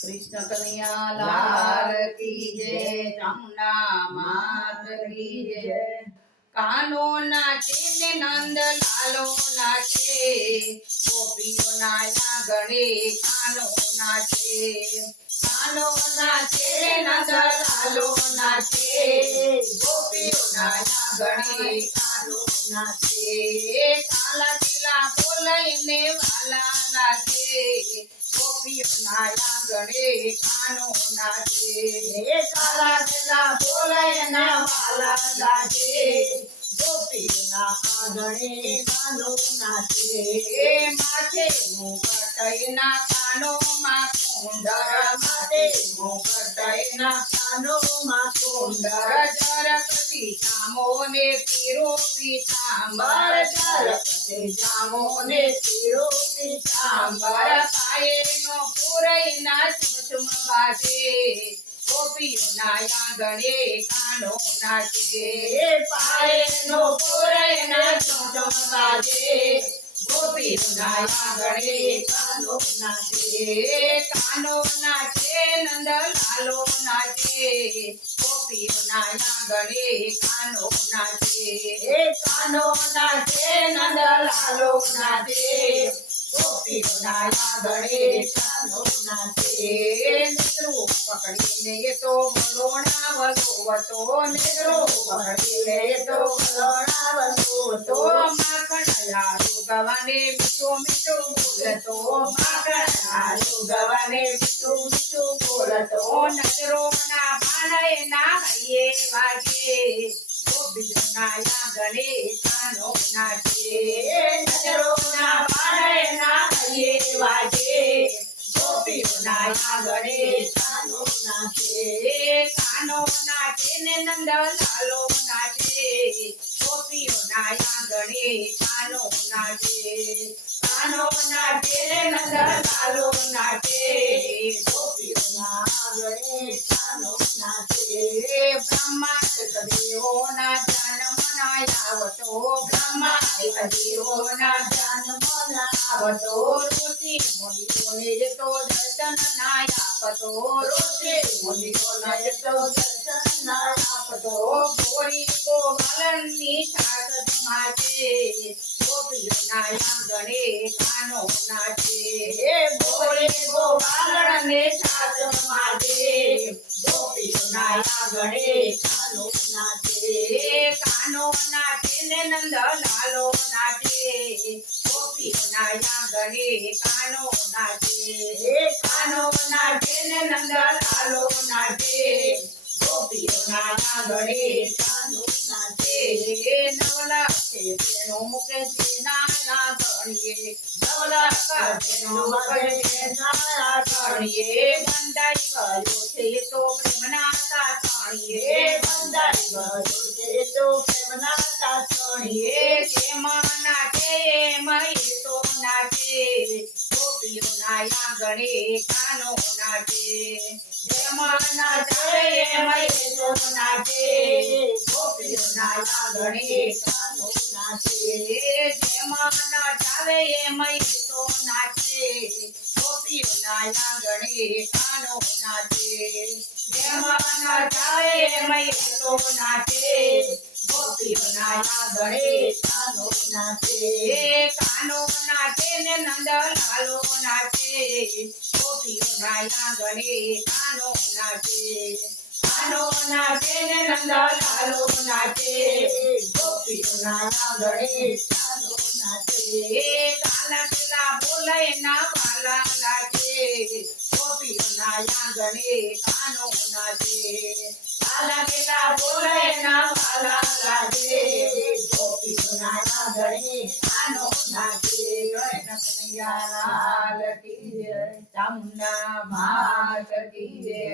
કૃષ્ણ કનૈયા લાલ કી જય ચામુંડા માત કી જય. કાનો નાચે ને નંદ લાલો નાચે ગોપીઓ નાયા ગણે કાનો નાચે. કાનો નાચે ને નંદ લાલો નાચે ગોપીઓ નાયા ગણે કાનો નાચે. કાલા કિલા બોલાઈને વાલા નાચે કાલા બોલે ના વાલા લાગે ગોપીના આંગણે કાનો જરકતી જામોને પીરો પીતાંબર અંબર જામોને ચુચુમ બાજે ગોપીઓના આંગણે કાનો નાચે પાયનો પૂરયના ચોચમ બાજે ગોપીના આંગણે કાનો નાચે કાનો નાચે નંદ લાલો નાચે ગોપીઓના આંગણે કાનો નાચે કાનો નાચે નંદ લાલો નાચે પકડીને એ તો વલોણા વલોવતો મિત્રો પકડીને એ તો વલોણાવતો તો માખણ ગવાને મીઠો મીઠો બોલતો માખણ ગવાને મીઠો મીઠો બોલતો નજરોના બાણે ના હૈયે વાગે ગોપીઓના આંગણે નાચે નજરોના કાનો નાચે કાનો નાચે ને નંદ લાલો નાચે ગોપીઓના આંગણે કાનો નાચે કાનો નાચે રે નંદ લાલો નાચે ગોપીઓના આંગણે કાનો નાચે એ બ્રહ્મા કદીઓના જન્મના આવતો બ્રહ્મા કદીઓના જન્મના આવતો ઋષિ મુનિઓને તો દર્શન ગોરી કાનો નાચે નાચે કાનો નાચે ને નંદ લાલો નાચે ગોપીઓના આંગણે કાનો નાચે. નવલા છે તેનો મુકે નાના ગણીએ. ગણીએ. છે છે તો ગોપીઓના કાનો નાચે જેમાં નાચે એમાં તો નાચે ગોપીઓના આંગણે કાનો નાચે એ જેમાં નાચાવે તો નાચે ગોપીઓના આંગણે કાનો નાચે જેમાં નાચાવે એમાં તો નાચે ગોપીઓના આંગણે કાનો નાચે કાનો ને નંદ લાલો નાચે. ગોપીઓના આંગણે કાનો નાચે. કાનો નાચે ને નંદ લાલો નાચે. ગોપીઓના આંગણે કાનો લાલ કી જય ચામુંડા માત કી જય.